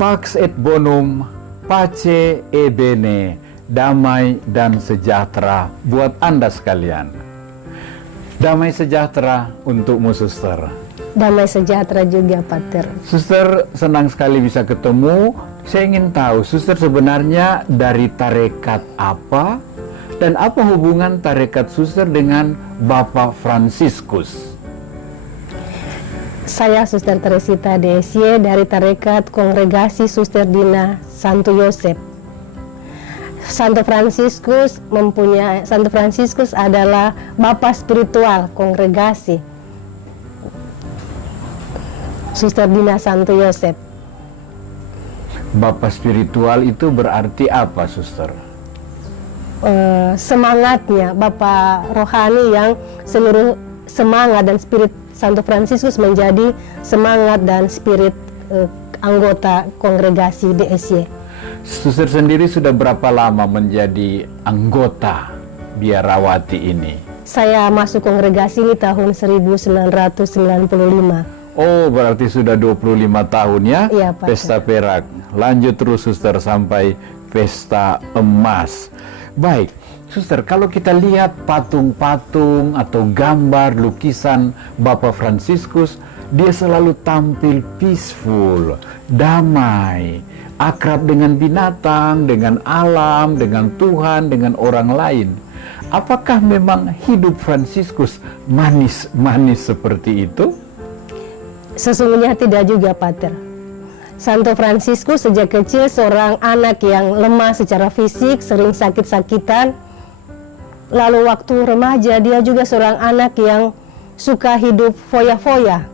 Pax et bonum, pace e bene, damai dan sejahtera buat Anda sekalian. Damai sejahtera untukmu, Suster. Damai sejahtera juga, Pater. Suster, senang sekali bisa ketemu. Saya ingin tahu, Suster sebenarnya dari tarekat apa? Dan apa hubungan tarekat Suster dengan Bapak Fransiskus? Saya Suster Teresita DSY dari tarekat Kongregasi Suster Dina Santo Yosep. Santo Fransiskus adalah Bapak spiritual kongregasi Suster Dina Santo Yosep. Bapak spiritual itu berarti apa, Suster? Semangatnya, Bapak rohani yang seluruh semangat dan spirit Santo Fransiskus menjadi semangat dan spirit anggota kongregasi DSY. Suster sendiri sudah berapa lama menjadi anggota biarawati ini? Saya masuk kongregasi ini tahun 1995. Oh, berarti sudah 25 tahun ya? Iya, Pak. Pesta perak. Lanjut terus, Suster, sampai pesta emas. Baik, Suster, kalau kita lihat patung-patung atau gambar lukisan Bapak Fransiskus, dia selalu tampil peaceful, damai, akrab dengan binatang, dengan alam, dengan Tuhan, dengan orang lain. Apakah memang hidup Fransiskus manis-manis seperti itu? Sesungguhnya tidak juga, Pater. Santo Fransiskus sejak kecil seorang anak yang lemah secara fisik, sering sakit-sakitan. Lalu waktu remaja dia juga seorang anak yang suka hidup foya-foya.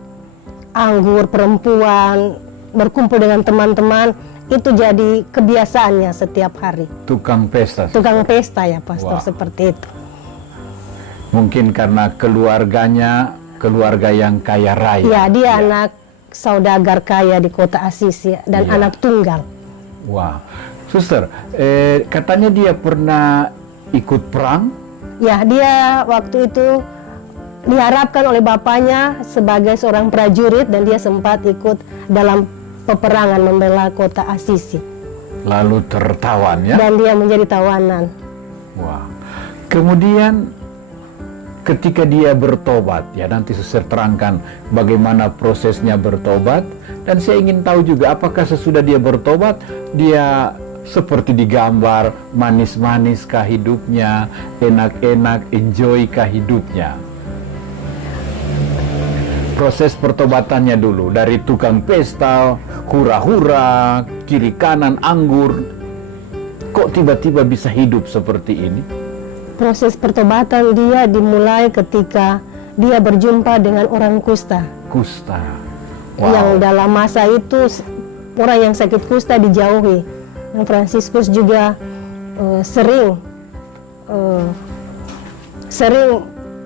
Anggur, perempuan, berkumpul dengan teman-teman, itu jadi kebiasaannya setiap hari. Tukang pesta. Tukang pesta ya, Pastor, seperti itu. Mungkin karena keluarganya keluarga yang kaya raya. Ya, dia anak saudagar kaya di kota Assisi dan anak tunggal. Wah, Suster, katanya dia pernah ikut perang? Ya, dia waktu itu diharapkan oleh bapaknya sebagai seorang prajurit dan dia sempat ikut dalam peperangan membela kota Assisi. Lalu tertawan ya? Dan dia menjadi tawanan. Wah, kemudian ketika dia bertobat, ya nanti Suster terangkan bagaimana prosesnya bertobat. Dan saya ingin tahu juga apakah sesudah dia bertobat, dia seperti digambar, manis-manis kah hidupnya, enak-enak, enjoy kah hidupnya. Proses pertobatannya dulu, dari tukang pesta, hura-hura, kiri kanan anggur. Kok tiba-tiba bisa hidup seperti ini? Proses pertobatan dia dimulai ketika dia berjumpa dengan orang kusta. Kusta. Yang dalam masa itu orang yang sakit kusta dijauhi. Dan Fransiskus juga sering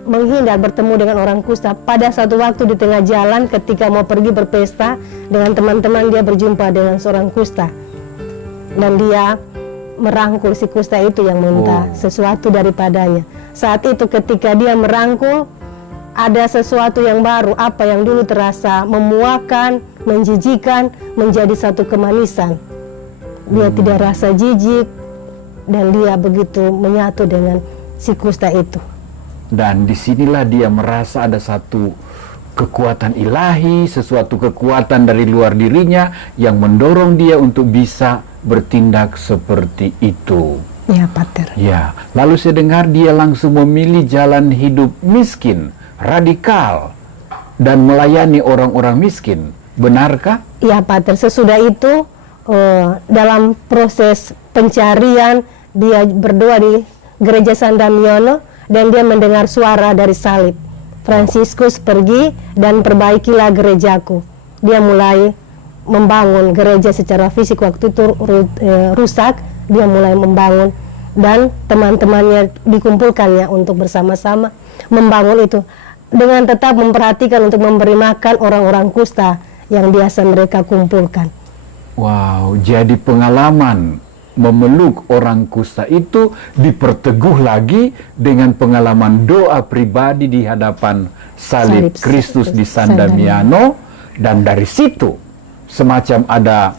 menghindar bertemu dengan orang kusta. Pada satu waktu di tengah jalan ketika mau pergi berpesta dengan teman-teman, dia berjumpa dengan seorang kusta. Dan dia merangkul si kusta itu yang minta sesuatu daripadanya. Saat itu ketika dia merangkul, ada sesuatu yang baru. Apa yang dulu terasa memuakan, menjijikan, menjadi satu kemanisan. Dia tidak rasa jijik dan dia begitu menyatu dengan si kusta itu. Dan disinilah dia merasa ada satu kekuatan ilahi, sesuatu kekuatan dari luar dirinya yang mendorong dia untuk bisa bertindak seperti itu. Ya, Pater. Ya, lalu saya dengar dia langsung memilih jalan hidup miskin, radikal, dan melayani orang-orang miskin. Benarkah? Ya, Pater. Sesudah itu dalam proses pencarian dia berdoa di gereja San Damiano dan dia mendengar suara dari salib. Fransiskus pergi dan perbaikilah gerejaku. Dia mulai membangun gereja secara fisik, waktu itu rusak, dia mulai membangun dan teman-temannya dikumpulkannya untuk bersama-sama membangun itu dengan tetap memperhatikan untuk memberi makan orang-orang kusta yang biasa mereka kumpulkan. Wow, jadi pengalaman memeluk orang kusta itu diperteguh lagi dengan pengalaman doa pribadi di hadapan salib Kristus di San Damiano, dan dari situ semacam ada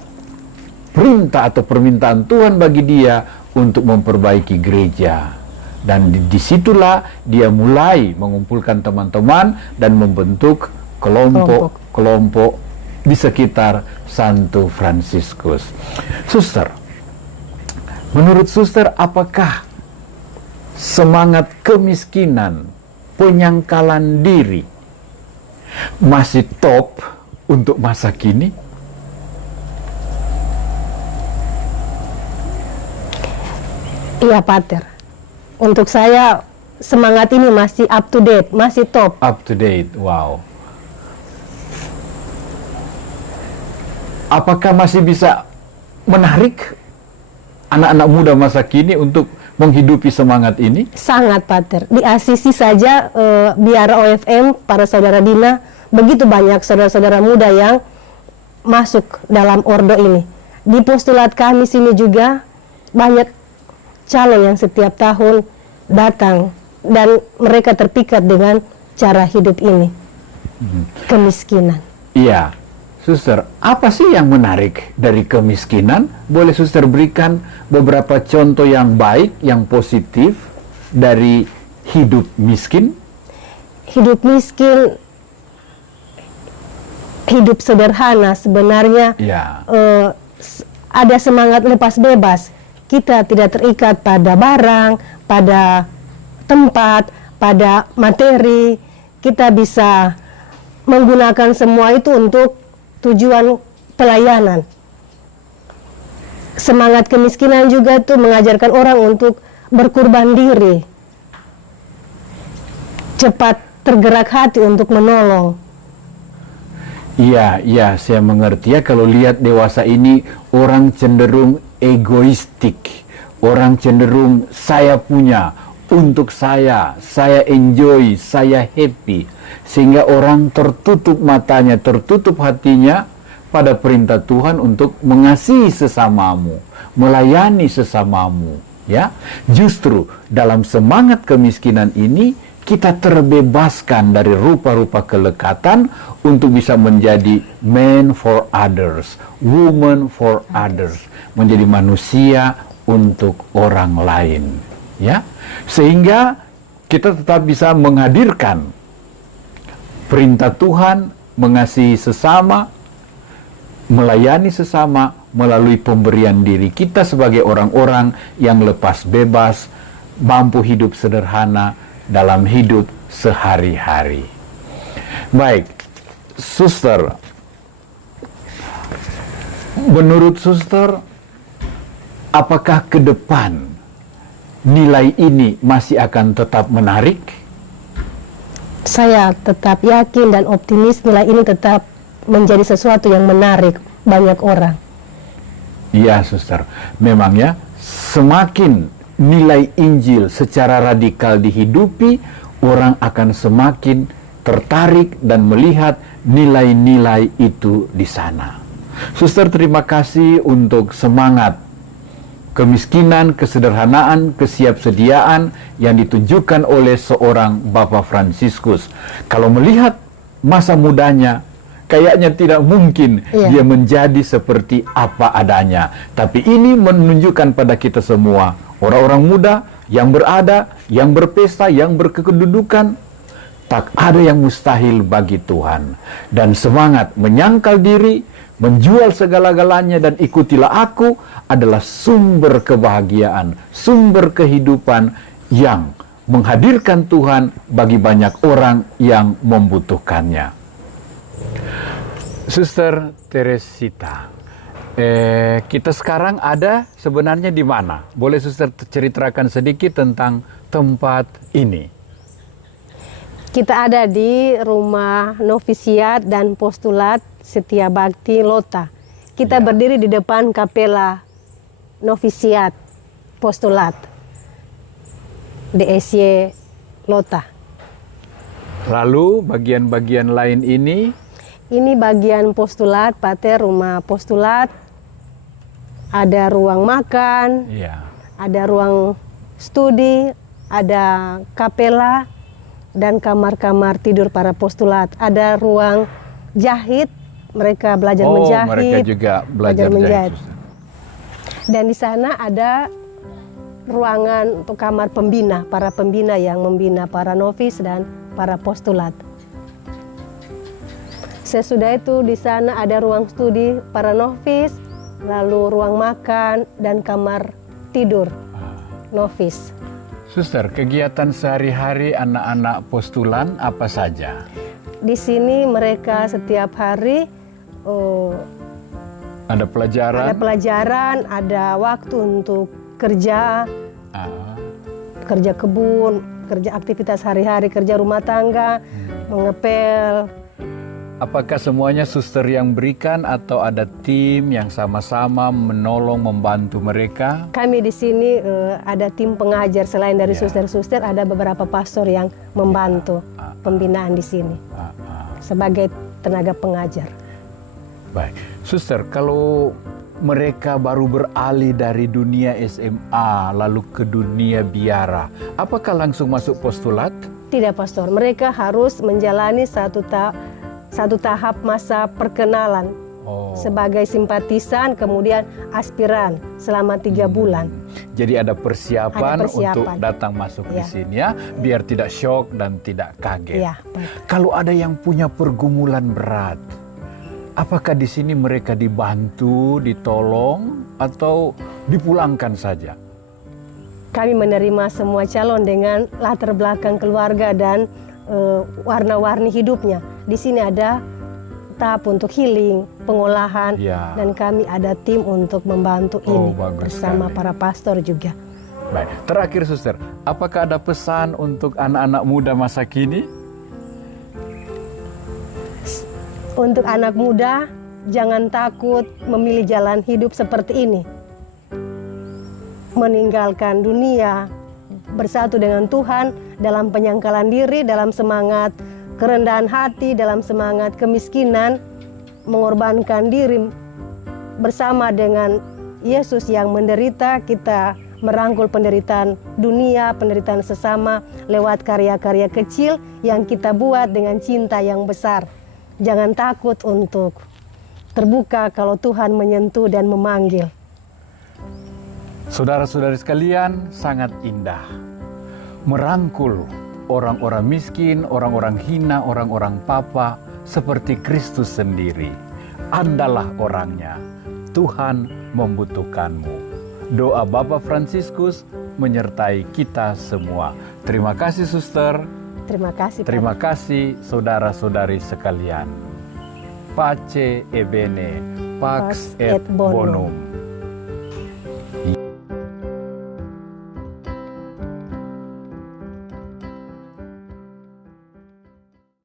perintah atau permintaan Tuhan bagi dia untuk memperbaiki gereja. Dan disitulah dia mulai mengumpulkan teman-teman dan membentuk kelompok-kelompok di sekitar Santo Fransiskus. Suster, menurut suster, apakah semangat kemiskinan, penyangkalan diri masih top untuk masa kini? Iya, Pater. Untuk saya, semangat ini masih up to date, masih top. Up to date, wow. Apakah masih bisa menarik anak-anak muda masa kini untuk menghidupi semangat ini? Sangat, Pater. Di Asisi saja, biara OFM, para saudara Dina, begitu banyak saudara-saudara muda yang masuk dalam ordo ini. Di postulat kami sini juga banyak calon yang setiap tahun datang dan mereka terpikat dengan cara hidup ini. Kemiskinan. Iya. Suster, apa sih yang menarik dari kemiskinan? Boleh suster berikan beberapa contoh yang baik, yang positif dari hidup miskin? Hidup miskin, hidup sederhana sebenarnya. Ya. Ada semangat lepas bebas. Kita tidak terikat pada barang, pada tempat, pada materi. Kita bisa menggunakan semua itu untuk tujuan pelayanan. Semangat kemiskinan juga tuh mengajarkan orang untuk berkorban diri. Cepat tergerak hati untuk menolong. Iya, saya mengerti ya. Kalau lihat dewasa ini, orang cenderung egoistik. Orang cenderung saya punya, untuk saya enjoy, saya happy. Sehingga orang tertutup matanya, tertutup hatinya pada perintah Tuhan untuk mengasihi sesamamu, melayani sesamamu. Ya, justru dalam semangat kemiskinan ini, kita terbebaskan dari rupa-rupa kelekatan untuk bisa menjadi man for others, woman for others, menjadi manusia untuk orang lain, ya. Sehingga kita tetap bisa menghadirkan perintah Tuhan, mengasihi sesama, melayani sesama melalui pemberian diri kita sebagai orang-orang yang lepas bebas, mampu hidup sederhana dalam hidup sehari-hari. Baik, suster, menurut suster, apakah ke depan nilai ini masih akan tetap menarik? Saya tetap yakin dan optimis nilai ini tetap menjadi sesuatu yang menarik banyak orang. Iya, suster, memang ya, semakin nilai Injil secara radikal dihidupi, orang akan semakin tertarik dan melihat nilai-nilai itu di sana. Suster, terima kasih untuk semangat kemiskinan, kesederhanaan, kesiapsediaan yang ditunjukkan oleh seorang Bapak Fransiskus. Kalau melihat masa mudanya, kayaknya tidak mungkin dia menjadi seperti apa adanya. Tapi ini menunjukkan pada kita semua, orang-orang muda yang berada, yang berpesta, yang berkedudukan, tak ada yang mustahil bagi Tuhan. Dan semangat menyangkal diri, menjual segala-galanya dan ikutilah aku adalah sumber kebahagiaan, sumber kehidupan yang menghadirkan Tuhan bagi banyak orang yang membutuhkannya. Suster Teresita, kita sekarang ada sebenarnya di mana? Boleh suster ceritakan sedikit tentang tempat ini? Kita ada di rumah novisiat dan postulat Setia Bakti Lota. Kita berdiri di depan kapela novisiat postulat DSY Lota. Lalu bagian-bagian lain ini? Ini bagian postulat, Pater, rumah postulat. Ada ruang makan, ada ruang studi, ada kapela, dan kamar-kamar tidur para postulat. Ada ruang jahit, mereka belajar menjahit. Mereka juga belajar menjahit. Dan di sana ada ruangan untuk kamar pembina, para pembina yang membina para novis dan para postulat. Sesudah itu di sana ada ruang studi para novis, lalu ruang makan dan kamar tidur novis. Suster, kegiatan sehari-hari anak-anak postulan apa saja? Di sini mereka setiap hari Ada pelajaran? ada waktu untuk kerja, kerja kebun, kerja aktivitas hari-hari, kerja rumah tangga, mengepel. Apakah semuanya suster yang berikan atau ada tim yang sama-sama menolong, membantu mereka? Kami di sini ada tim pengajar, selain dari suster-suster ada beberapa pastor yang membantu pembinaan di sini sebagai tenaga pengajar. Baik, suster, kalau mereka baru beralih dari dunia SMA lalu ke dunia biara, apakah langsung masuk postulat? Tidak, pastor. Mereka harus menjalani satu tahap masa perkenalan sebagai simpatisan, kemudian aspiran selama 3 bulan. Jadi ada persiapan untuk datang masuk di sini ya, biar tidak syok dan tidak kaget. Ya, kalau ada yang punya pergumulan berat, apakah di sini mereka dibantu, ditolong, atau dipulangkan saja? Kami menerima semua calon dengan latar belakang keluarga dan warna-warni hidupnya. Di sini ada tahap untuk healing, pengolahan, dan kami ada tim untuk membantu ini bersama sekali. para pastor juga. Baik, terakhir suster, apakah ada pesan untuk anak-anak muda masa kini? Untuk anak muda, jangan takut memilih jalan hidup seperti ini. Meninggalkan dunia, bersatu dengan Tuhan dalam penyangkalan diri, dalam semangat kerendahan hati, dalam semangat kemiskinan, mengorbankan diri bersama dengan Yesus yang menderita. Kita merangkul penderitaan dunia, penderitaan sesama lewat karya-karya kecil yang kita buat dengan cinta yang besar. Jangan takut untuk terbuka kalau Tuhan menyentuh dan memanggil. Saudara-saudari sekalian, sangat indah merangkul orang-orang miskin, orang-orang hina, orang-orang papa seperti Kristus sendiri. Andalah orangnya, Tuhan membutuhkanmu. Doa Bapak Fransiskus menyertai kita semua. Terima kasih suster. Terima kasih. Terima kasih saudara-saudari sekalian. Pace e bene, pax et bonum.